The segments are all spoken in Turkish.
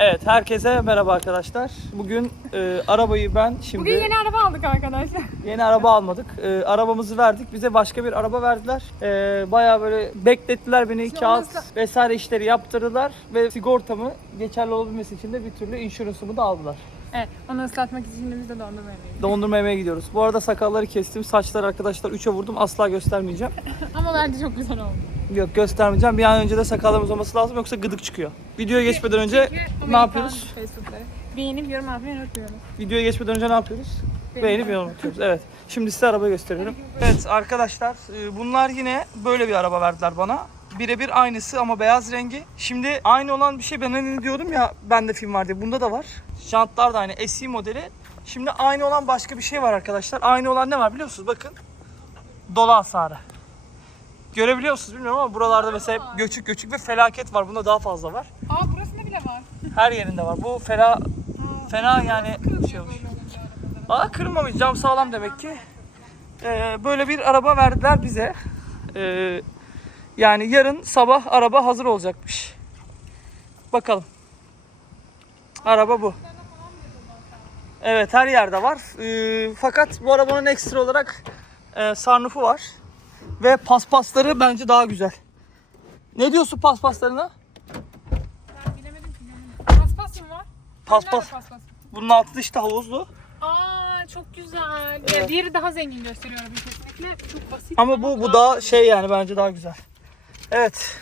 Evet, herkese merhaba arkadaşlar. Bugün e, arabayı ben şimdi Bugün yeni araba aldık arkadaşlar. yeni araba almadık. E, arabamızı verdik. Bize başka bir araba verdiler. E, bayağı böyle beklettiler beni. Şu Kağıt olursa- vesaire işleri yaptırdılar ve sigortamı geçerli olabilmesi için de bir türlü insurance'ımı da aldılar. Evet, onu ıslatmak için şimdi biz de dondurma yemeyiz. Dondurma yemeye gidiyoruz. Bu arada sakalları kestim. Saçları arkadaşlar 3'e vurdum. Asla göstermeyeceğim. Ama bence çok güzel oldu. Yok göstermeyeceğim. Bir an önce de sakallarımız olması lazım yoksa gıdık çıkıyor. Videoya geçmeden önce ne yapıyoruz? Facebook'ları. Beğenip yorum atmayı unutmuyoruz. Videoya geçmeden önce ne yapıyoruz? Beğenip yorum atıyoruz. Evet. Şimdi size araba gösteriyorum. Evet arkadaşlar e, bunlar yine böyle bir araba verdiler bana. Birebir aynısı ama beyaz rengi. Şimdi aynı olan bir şey ben hani diyordum ya bende film var diye. Bunda da var. Jantlar da aynı SE modeli. Şimdi aynı olan başka bir şey var arkadaşlar. Aynı olan ne var biliyor musunuz? Bakın. Dolu hasarı. Görebiliyor musunuz bilmiyorum ama buralarda mesela hep göçük göçük ve felaket var. Bunda daha fazla var. Aa burasında bile var. Her yerinde var. Bu fena fena yani şey olmuş. Aa kırmamış cam sağlam demek ki. Ee, böyle bir araba verdiler bize. Ee, yani yarın sabah araba hazır olacakmış. Bakalım. Araba bu. Evet her yerde var. Ee, fakat bu arabanın ekstra olarak e, sunroofu var. Ve paspasları bence daha güzel. Ne diyorsun paspaslarına? Ben bilemedim ki. bilemedim. Paspas mı var? Paspas. Nerede paspas? Bunun altı işte havuzlu. Aa çok güzel. Evet. Ya, diğeri daha zengin gösteriyor arabayı kesinlikle. Çok basit. Ama bu bu daha şey yani bence daha güzel. Evet.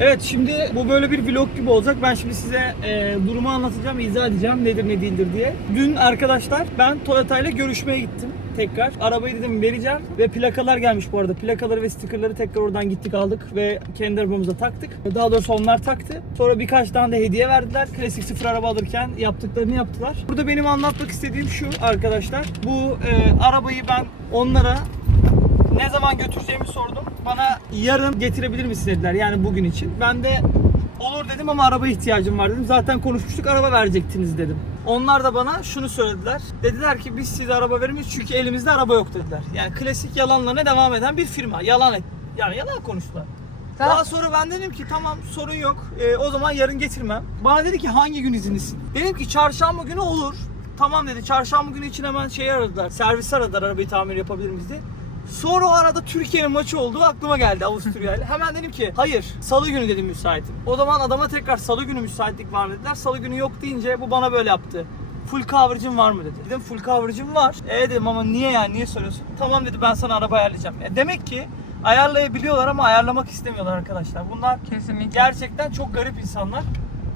Evet şimdi bu böyle bir vlog gibi olacak. Ben şimdi size e, durumu anlatacağım, izah edeceğim nedir ne değildir diye. Dün arkadaşlar ben Toyota ile görüşmeye gittim tekrar. Arabayı dedim vereceğim ve plakalar gelmiş bu arada. Plakaları ve stikerleri tekrar oradan gittik aldık ve kendi arabamıza taktık. Daha doğrusu onlar taktı. Sonra birkaç tane de hediye verdiler. Klasik sıfır araba alırken yaptıklarını yaptılar. Burada benim anlatmak istediğim şu arkadaşlar. Bu e, arabayı ben onlara ne zaman götüreceğimi sordum. Bana yarın getirebilir misin dediler yani bugün için. Ben de olur dedim ama araba ihtiyacım var dedim. Zaten konuşmuştuk araba verecektiniz dedim. Onlar da bana şunu söylediler. Dediler ki biz size araba vermeyiz çünkü elimizde araba yok dediler. Yani klasik yalanlarına devam eden bir firma. Yalan et. Yani yalan konuştular. Tamam. Daha sonra ben dedim ki tamam sorun yok. Ee, o zaman yarın getirmem. Bana dedi ki hangi gün izinlisin? Dedim ki çarşamba günü olur. Tamam dedi. Çarşamba günü için hemen şey aradılar. Servis aradılar arabayı tamir yapabilir miyiz diye. Sonra o arada Türkiye'nin maçı oldu aklıma geldi Avusturya ile. Hemen dedim ki hayır salı günü dedim müsaitim. O zaman adama tekrar salı günü müsaitlik var mı dediler. Salı günü yok deyince bu bana böyle yaptı. Full coverage'ın var mı dedi. Dedim full coverage'ım var. E dedim ama niye yani niye soruyorsun? Tamam dedi ben sana araba ayarlayacağım. E demek ki ayarlayabiliyorlar ama ayarlamak istemiyorlar arkadaşlar. Bunlar Kesinlikle. Gerçekten çok garip insanlar.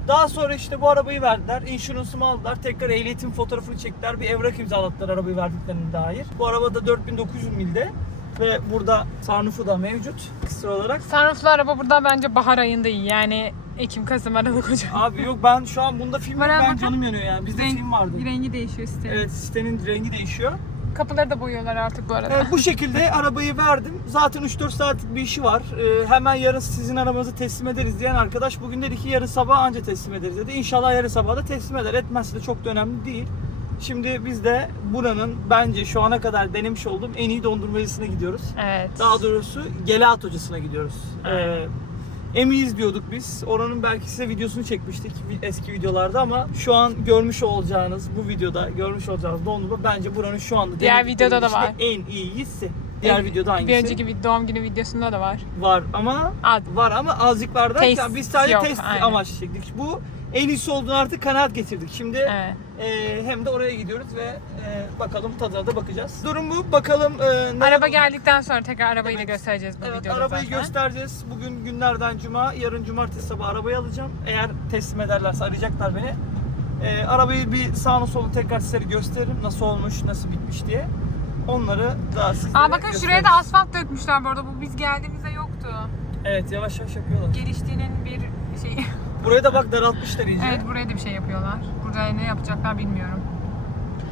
Daha sonra işte bu arabayı verdiler. Insurance'ımı aldılar. Tekrar ehliyetin fotoğrafını çektiler. Bir evrak imzalattılar arabayı verdiklerine dair. Bu araba da 4900 milde. Ve burada sunroofu da mevcut ekstra olarak. Sunrooflu araba burada bence bahar ayında iyi. Yani Ekim, Kasım, Aralık, Ocak. Abi yok ben şu an bunda film Ben canım yanıyor yani. Bizde Renk- film vardı. Rengi değişiyor sitenin. Evet sitenin rengi değişiyor. Kapıları da boyuyorlar artık bu arada. Evet, bu şekilde arabayı verdim. Zaten 3-4 saatlik bir işi var. Ee, hemen yarın sizin arabanızı teslim ederiz diyen arkadaş bugün dedi ki yarın sabah anca teslim ederiz dedi. İnşallah yarın sabah da teslim eder. Etmezse de çok da önemli değil. Şimdi biz de buranın bence şu ana kadar denemiş olduğum en iyi dondurmacısına gidiyoruz. Evet. Daha doğrusu Gelaat hocasına gidiyoruz. Ee, Emiyiz diyorduk biz. Oranın belki size videosunu çekmiştik eski videolarda ama şu an görmüş olacağınız bu videoda görmüş olacağınız dondurma bence buranın şu anda Diğer videoda da var. En iyisi. Diğer Bir- videoda hangisi? Bir önceki bir doğum günü videosunda da var. var ama Az. var ama azıcık var derken biz sadece yok, test aynen. amaçlı çektik. Bu en iyisi olduğunu artık kanaat getirdik. Şimdi Evet. E, hem de oraya gidiyoruz ve e, bakalım tadına da bakacağız. Durum bu. Bakalım e, ne Araba geldikten sonra tekrar arabayı Evet. da göstereceğiz bu Evet videoda arabayı zaten. göstereceğiz. Bugün günlerden cuma, yarın cumartesi sabah arabayı alacağım. Eğer teslim ederlerse arayacaklar beni. Ee, arabayı bir sağını solunu tekrar size gösteririm. Nasıl olmuş, nasıl bitmiş diye. Onları daha sizlere Aa bakın şuraya gösteririz. da asfalt dökmüşler bu arada. Bu biz geldiğimizde yoktu. Evet yavaş yavaş yapıyorlar. Geliştiğinin bir şey. Burayı da bak daraltmışlar iyice. evet buraya da bir şey yapıyorlar. Burada ne yapacaklar bilmiyorum.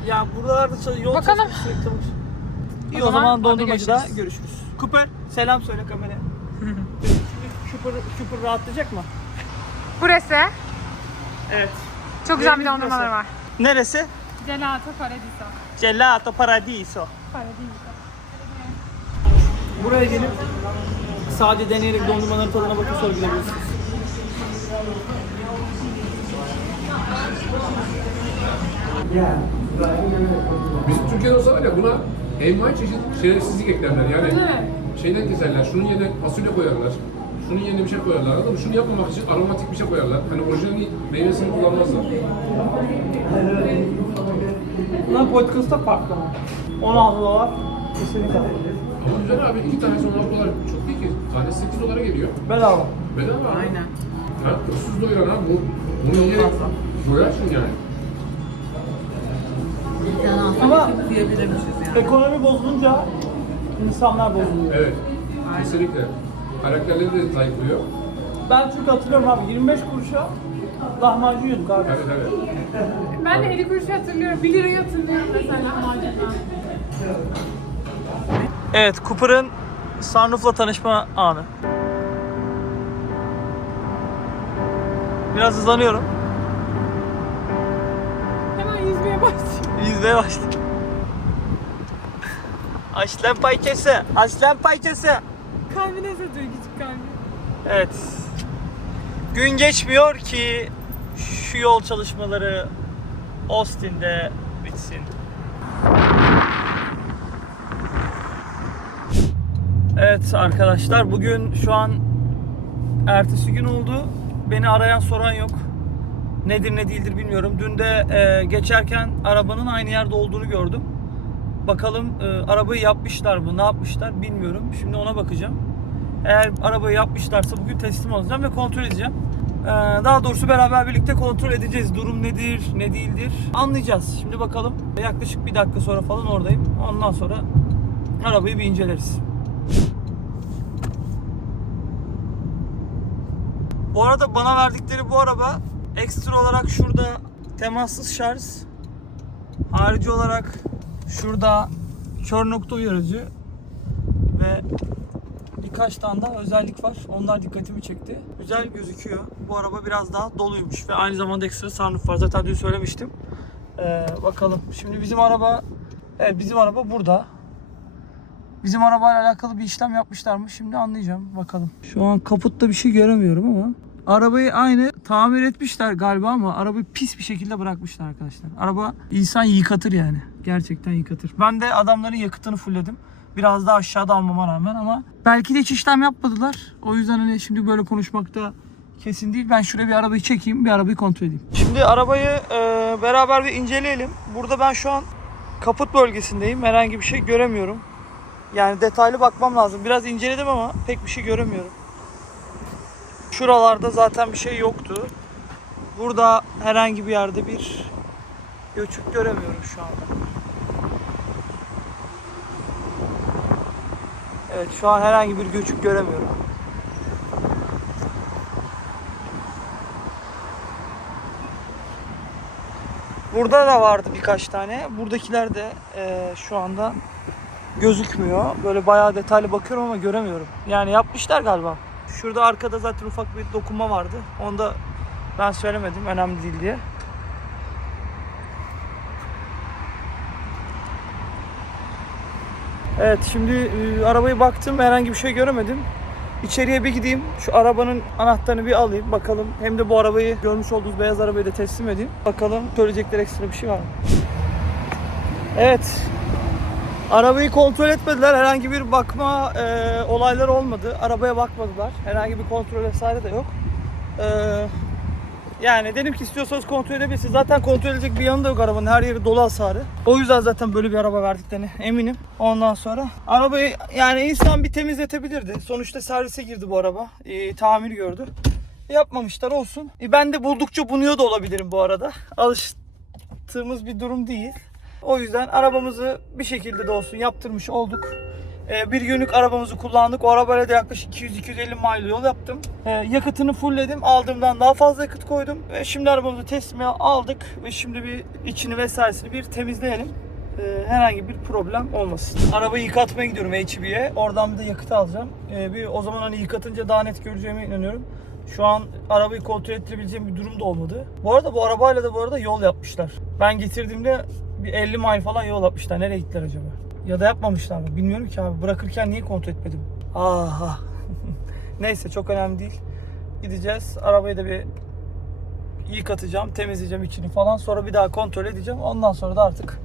Ya buralarda yol Bakalım. çalışması. İyi o, zaman zaman orada dondurmacıda görüşürüz. görüşürüz. Cooper selam söyle kameraya. Şimdi Cooper, Cooper rahatlayacak mı? Burası. Evet. Çok güzel bir Yerimiz dondurmalar burası. var. Neresi? Gelato Paradiso. Gelato Paradiso. Paradiso. Buraya gelip sadece deneyerek dondurmaların tadına bakıp sonra gidebilirsiniz. Bizim Türkiye'de olsa var ya buna envai çeşit şerefsizlik eklerler. Yani şeyden keserler, şunun yerine fasulye koyarlar. Şunun yerine bir şey koyarlar. Anladın mı? Şunu yapmamak için aromatik bir şey koyarlar. Hani orijinal meyvesini kullanmazlar. Bunlar politikası farklı. 16 dolar. Kesinlikle. Ama güzel abi. iki tanesi 16 dolar çok değil ki. Tanesi 8 dolara geliyor. Bedava. Bedava abi. Aynen. Ha, gözsüz doyuran ha. Bu, bunu yiyerek doyarsın yani. Bir tane Ama- Ama diyebilirmişiz yani. Ekonomi bozulunca insanlar bozuluyor. Evet. Kesinlikle. Karakterleri de zayıflıyor. Ben çünkü hatırlıyorum abi 25 kuruşa lahmacun yiyorduk abi. Evet evet. Ben de 50 kuruşu hatırlıyorum. 1 lirayı hatırlıyorum mesela lahmacundan. Evet, Cooper'ın sunroof'la tanışma anı. Biraz hızlanıyorum. Hemen yüzmeye başladım. Aslan parçası, aslan parçası. Kalbine satıyor küçük kalbi. Evet. Gün geçmiyor ki şu yol çalışmaları Austin'de bitsin. Evet arkadaşlar bugün şu an ertesi gün oldu. Beni arayan soran yok. Nedir ne değildir bilmiyorum. Dün de e, geçerken arabanın aynı yerde olduğunu gördüm. Bakalım e, arabayı yapmışlar mı, ne yapmışlar bilmiyorum. Şimdi ona bakacağım. Eğer arabayı yapmışlarsa bugün teslim alacağım ve kontrol edeceğim. Ee, Daha doğrusu beraber birlikte kontrol edeceğiz. Durum nedir, ne değildir anlayacağız. Şimdi bakalım. Yaklaşık bir dakika sonra falan oradayım. Ondan sonra arabayı bir inceleriz. Bu arada bana verdikleri bu araba ekstra olarak şurada temassız şarj, harici olarak şurada kör nokta uyarıcı ve birkaç tane daha özellik var. Onlar dikkatimi çekti. Güzel gözüküyor. Bu araba biraz daha doluymuş ve aynı zamanda ekstra sunroof var. Zaten dün söylemiştim. Ee, bakalım. Şimdi bizim araba evet bizim araba burada. Bizim arabayla alakalı bir işlem yapmışlar mı? Şimdi anlayacağım. Bakalım. Şu an kaputta bir şey göremiyorum ama arabayı aynı tamir etmişler galiba ama arabayı pis bir şekilde bırakmışlar arkadaşlar. Araba insan yıkatır yani. Gerçekten yıkatır. Ben de adamların yakıtını fullledim. Biraz daha aşağıda almama rağmen ama belki de hiç işlem yapmadılar. O yüzden hani şimdi böyle konuşmakta kesin değil. Ben şuraya bir arabayı çekeyim, bir arabayı kontrol edeyim. Şimdi arabayı e, beraber bir inceleyelim. Burada ben şu an kaput bölgesindeyim. Herhangi bir şey göremiyorum. Yani detaylı bakmam lazım. Biraz inceledim ama pek bir şey göremiyorum. Şuralarda zaten bir şey yoktu. Burada herhangi bir yerde bir göçük göremiyorum şu anda. Evet şu an herhangi bir göçük göremiyorum. Burada da vardı birkaç tane. Buradakiler de eee, şu anda gözükmüyor. Böyle bayağı detaylı bakıyorum ama göremiyorum. Yani yapmışlar galiba. Şurada arkada zaten ufak bir dokunma vardı. Onu da ben söylemedim önemli değil diye. Evet şimdi e, arabayı baktım herhangi bir şey göremedim. İçeriye bir gideyim. Şu arabanın anahtarını bir alayım. Bakalım hem de bu arabayı görmüş olduğunuz beyaz arabayı da teslim edeyim. Bakalım söyleyecekleri ekstra bir şey var mı? Evet. Arabayı kontrol etmediler. Herhangi bir bakma e, olayları olmadı. Arabaya bakmadılar. Herhangi bir kontrol vesaire de yok. E, yani dedim ki istiyorsanız kontrol edebilirsiniz. Zaten kontrol edecek bir yanı da yok arabanın. Her yeri dolu hasarı. O yüzden zaten böyle bir araba verdiklerini eminim. Ondan sonra arabayı yani insan bir temizletebilirdi. Sonuçta servise girdi bu araba. E, tamir gördü. Yapmamışlar olsun. E, ben de buldukça bunuyor da olabilirim bu arada. Alıştığımız bir durum değil. O yüzden arabamızı bir şekilde de olsun yaptırmış olduk. Ee, bir günlük arabamızı kullandık. O arabayla da yaklaşık 200-250 mile yol yaptım. Ee, yakıtını fullledim. Aldığımdan daha fazla yakıt koydum. Ve şimdi arabamızı teslime aldık. Ve şimdi bir içini vesairesini bir temizleyelim. Ee, herhangi bir problem olmasın. Arabayı yıkatmaya gidiyorum HB'ye. Oradan bir de yakıt alacağım. Ee, bir o zaman hani yıkatınca daha net göreceğime inanıyorum. Şu an arabayı kontrol ettirebileceğim bir durum da olmadı. Bu arada bu arabayla da bu arada yol yapmışlar. Ben getirdiğimde bir 50 mile falan yol yapmışlar. Nereye gittiler acaba? Ya da yapmamışlar mı? Bilmiyorum ki abi. Bırakırken niye kontrol etmedim? Aha. Neyse çok önemli değil. Gideceğiz. Arabayı da bir yıkatacağım, temizleyeceğim içini falan. Sonra bir daha kontrol edeceğim. Ondan sonra da artık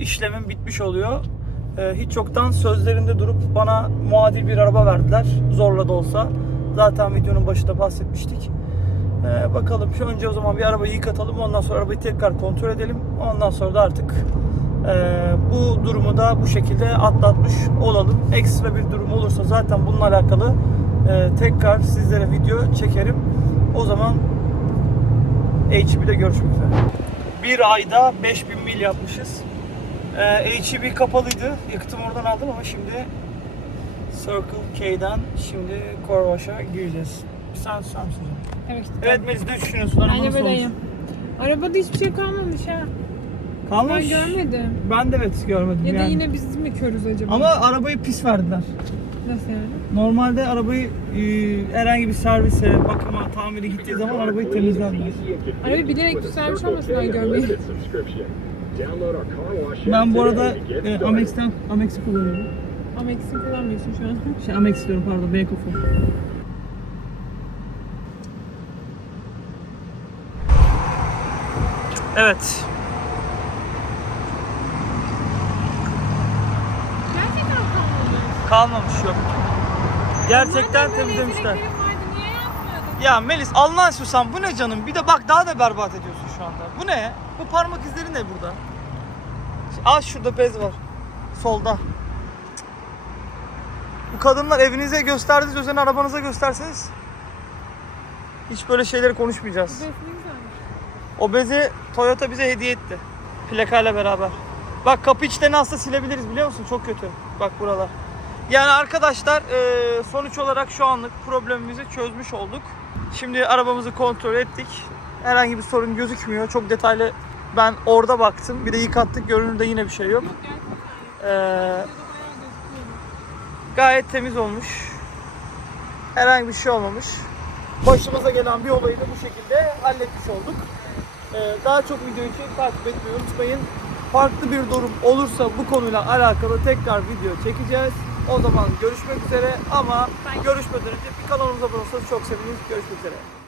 işlemim bitmiş oluyor. Ee, hiç yoktan sözlerinde durup bana muadil bir araba verdiler. Zorla da olsa. Zaten videonun başında bahsetmiştik. Ee, bakalım şu önce o zaman bir arabayı yıkatalım. Ondan sonra arabayı tekrar kontrol edelim. Ondan sonra da artık e, bu durumu da bu şekilde atlatmış olalım. Ekstra bir durum olursa zaten bununla alakalı e, tekrar sizlere video çekerim. O zaman HB'de görüşmek üzere. Bir ayda 5000 mil yapmışız. Ee, HEB kapalıydı. Yakıtımı oradan aldım ama şimdi Circle K'den şimdi Corvash'a gireceğiz. Sen misin? Evet. Evet Melis ne düşünüyorsun? Araba Bence nasıl böyleyim. Arabada hiçbir şey kalmamış ha. Kalmış. Ben görmedim. Ben de evet görmedim Ya da yani. yine biz mi körüz acaba? Ama arabayı pis verdiler. Nasıl yani? Normalde arabayı e, herhangi bir servise, bakıma, tamire gittiği zaman arabayı temizlerler. Arabayı bilerek düzelmiş olmasın ben görmeyi. Ben bu arada e, Amex'ten Amex'i kullanıyorum. Ama eksik kullanmıyorsun şu an. Şey Amex diyorum pardon, Beykofu. Evet. Gerçekten kalmamış. Kalmamış yok. Gerçekten Madem böyle temizlemişler. yeteneklerin vardı, niye yapmıyordun? Ya Melis Allah istiyorsan bu ne canım? Bir de bak daha da berbat ediyorsun şu anda. Bu ne? Bu parmak izleri ne burada? Az şurada bez var. Solda. Bu kadınlar evinize gösterdiğiniz özeni arabanıza gösterseniz hiç böyle şeyleri konuşmayacağız. Güzelmiş. O bezi Toyota bize hediye etti. Plakayla beraber. Bak kapı içlerini aslında silebiliriz biliyor musun? Çok kötü. Bak buralar. Yani arkadaşlar e, sonuç olarak şu anlık problemimizi çözmüş olduk. Şimdi arabamızı kontrol ettik. Herhangi bir sorun gözükmüyor. Çok detaylı ben orada baktım. Bir de yıkattık. Görünürde yine bir şey yok. Ee, gayet temiz olmuş. Herhangi bir şey olmamış. Başımıza gelen bir olayı da bu şekilde halletmiş olduk. Ee, daha çok video için takip etmeyi unutmayın. Farklı bir durum olursa bu konuyla alakalı tekrar video çekeceğiz. O zaman görüşmek üzere ama görüşmeden önce bir kanalımıza abone olursanız çok seviniriz. Görüşmek üzere.